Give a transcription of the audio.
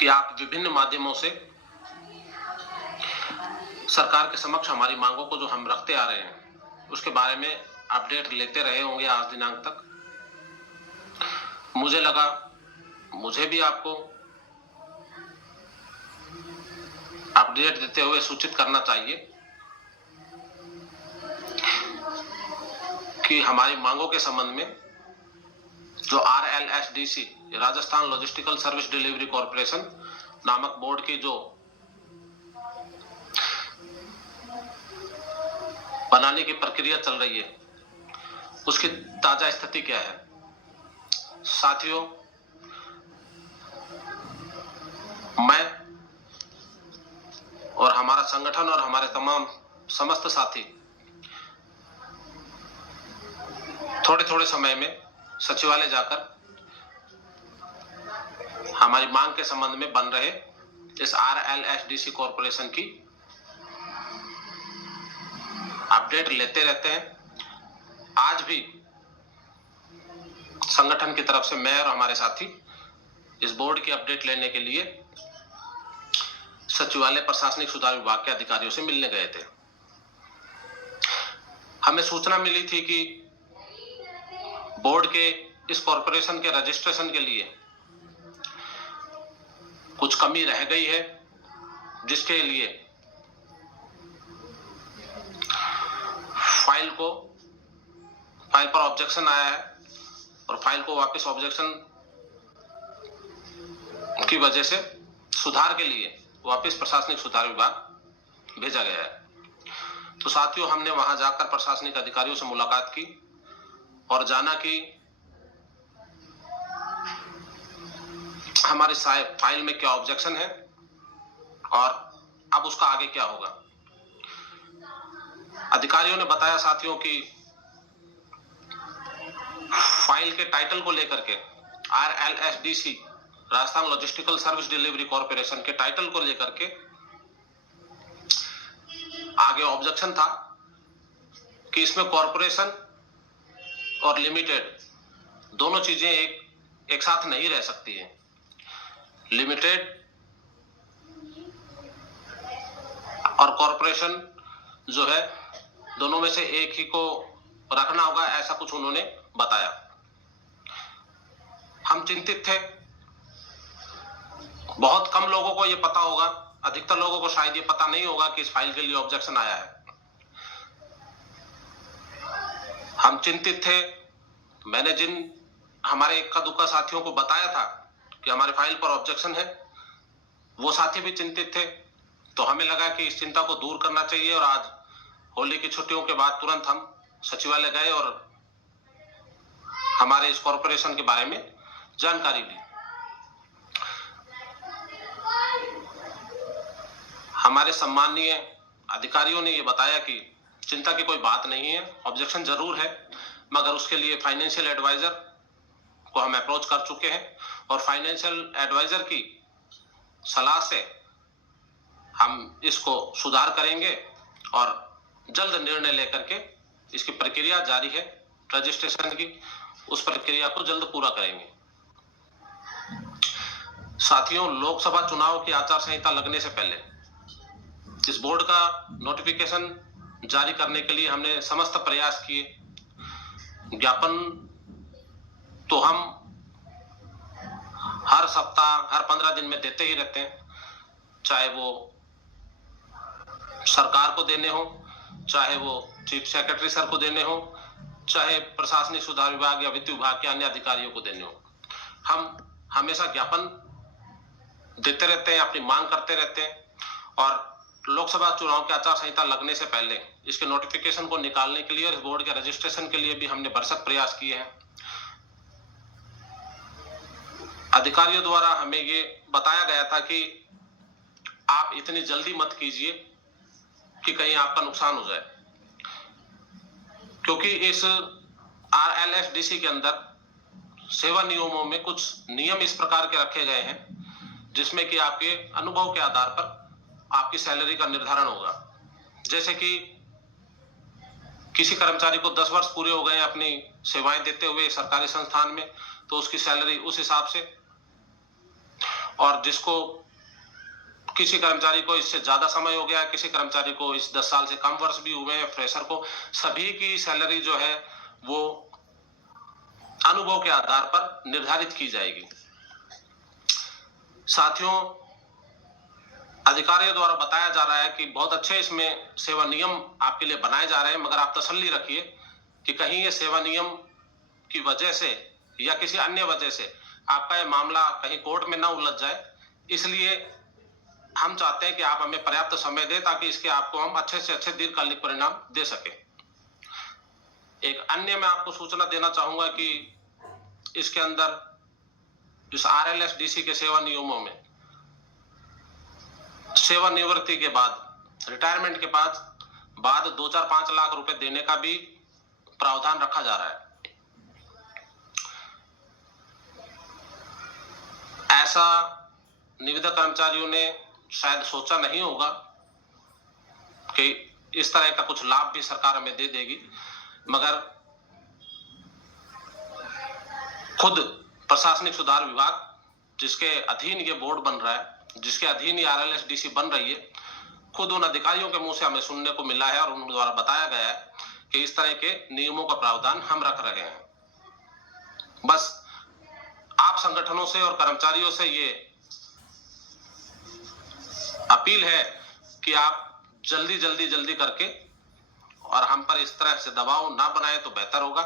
कि आप विभिन्न माध्यमों से सरकार के समक्ष हमारी मांगों को जो हम रखते आ रहे हैं उसके बारे में अपडेट लेते रहे होंगे आज दिनांक तक। मुझे लगा मुझे भी आपको अपडेट देते हुए सूचित करना चाहिए कि हमारी मांगों के संबंध में जो RLSDC Rajasthan logistical service delivery corporation नामक बोर्ड की जो बनाने की प्रक्रिया चल रही है उसकी ताजा स्थिति क्या है। साथियों, मैं और हमारा संगठन और हमारे तमाम समस्त साथी थोड़े थोड़े समय में सचिवालय जाकर हमारी मांग के संबंध में बन रहे इस RLSDC कॉर्पोरेशन की अपडेट लेते रहते हैं। आज भी संगठन की तरफ से मैं और हमारे साथी इस बोर्ड की अपडेट लेने के लिए सचिवालय प्रशासनिक सुधार विभाग के अधिकारियों से मिलने गए थे। हमें सूचना मिली थी कि बोर्ड के इस कॉर्पोरेशन के रजिस्ट्रेशन के लिए कुछ कमी रह गई है, जिसके लिए फाइल पर ऑब्जेक्शन आया है और फाइल को वापस ऑब्जेक्शन की वजह से सुधार के लिए वापस प्रशासनिक सुधार विभाग भेजा गया है। तो साथियों, हमने वहां जाकर प्रशासनिक अधिकारियों से मुलाकात की और जाना कि हमारी फाइल में क्या ऑब्जेक्शन है और अब उसका आगे क्या होगा। अधिकारियों ने बताया साथियों कि फाइल के टाइटल को लेकर के RLSDC Rajasthan logistical service delivery corporation के टाइटल को लेकर के आगे ऑब्जेक्शन था कि इसमें कॉर्पोरेशन और लिमिटेड दोनों चीजें एक साथ नहीं रह सकती हैं। लिमिटेड और कॉर्पोरेशन जो है दोनों में से एक ही को रखना होगा, ऐसा कुछ उन्होंने बताया। हम चिंतित थे। बहुत कम लोगों को यह पता होगा, अधिकतर लोगों को शायद ये पता नहीं होगा कि इस फाइल के लिए ऑब्जेक्शन आया है। हम चिंतित थे। मैंने जिन हमारे इक्का दुक्का साथियों को बताया था कि हमारी फाइल पर ऑब्जेक्शन है, वो साथी भी चिंतित थे। तो हमें लगा कि इस चिंता को दूर करना चाहिए और आज होली की छुट्टियों के बाद तुरंत हम सचिवालय गए और हमारे इस कॉर्पोरेशन के बारे में जानकारी ली। हमारे सम्माननीय अधिकारियों ने ये बताया कि चिंता की कोई बात नहीं है, ऑब्जेक्शन जरूर है, मगर उसके लिए फाइनेंशियल एडवाइजर को हम अप्रोच कर चुके हैं और फाइनेंशियल एडवाइजर की सलाह से हम इसको सुधार करेंगे और जल्द निर्णय लेकर के इसकी प्रक्रिया जारी है रजिस्ट्रेशन की, उस प्रक्रिया को जल्द पूरा करेंगे। साथियों, लोकसभा चुनाव की आचार संहिता लगने से पहले इस बोर्ड का नोटिफिकेशन जारी करने के लिए हमने समस्त प्रयास किए। ज्ञापन तो हम हर सप्ताह, हर 15 दिन में देते ही रहते हैं, चाहे वो सरकार को देने हो, चाहे वो चीफ सेक्रेटरी सर को देने हो, चाहे प्रशासनिक सुधार विभाग या वित्त विभाग के अन्य अधिकारियों को देने हो। हम हमेशा ज्ञापन देते रहते हैं, अपनी मांग करते रहते हैं और लोकसभा चुनाव की आचार संहिता लगने से पहले इसके नोटिफिकेशन को निकालने के लिए और इस बोर्ड के रजिस्ट्रेशन के लिए भी हमने भरसक प्रयास किए हैं। अधिकारियों द्वारा हमें ये बताया गया था कि आप इतनी जल्दी मत कीजिए कि कहीं आपका नुकसान हो जाए, क्योंकि इस RLSDC के अंदर सेवा नियमों में कुछ नियम इस प्रकार के रखे गए हैं जिसमें कि आपके अनुभव के आधार पर आपकी सैलरी का निर्धारण होगा। जैसे कि किसी कर्मचारी को 10 वर्ष पूरे हो गए अपनी सेवाएं देते हुए सरकारी संस्थान में, तो उसकी सैलरी उस हिसाब से, और जिसको किसी कर्मचारी को इससे ज्यादा समय हो गया, किसी कर्मचारी को इस 10 साल से कम वर्ष भी हुए हैं, फ्रेशर को, सभी की सैलरी जो है वो अनुभव के आधार पर निर्धारित की जाएगी। साथियों, अधिकारियों द्वारा बताया जा रहा है कि बहुत अच्छे इसमें सेवा नियम आपके लिए बनाए जा रहे हैं, मगर आप तसल्ली रखिए कि कहीं ये सेवा नियम की वजह से या किसी अन्य वजह से आपका ये मामला कहीं कोर्ट में ना उलझ जाए। इसलिए हम चाहते हैं कि आप हमें पर्याप्त समय दें ताकि इसके आपको हम अच्छे से अच्छे दीर्घकालिक परिणाम दे सके। एक अन्य मैं आपको सूचना देना चाहूंगा कि इसके अंदर इस RLS-DC के सेवा नियमों में सेवानिवृत्ति के बाद, रिटायरमेंट के बाद 2-4-5 लाख रुपए देने का भी प्रावधान रखा जा रहा है। ऐसा निविदा कर्मचारियों ने शायद सोचा नहीं होगा कि इस तरह का कुछ लाभ भी सरकार हमें दे देगी, मगर खुद प्रशासनिक सुधार विभाग जिसके अधीन ये बोर्ड बन रहा है, जिसके अधीन ये RLS-DC बन रही है, खुद उन अधिकारियों के मुंह से हमें सुनने को मिला है और उन द्वारा बताया गया है कि इस तरह के नियमों का प्रावधान हम रख रहे हैं। बस आप संगठनों से और कर्मचारियों से ये अपील है कि आप जल्दी करके और हम पर इस तरह से दबाव ना बनाए तो बेहतर होगा।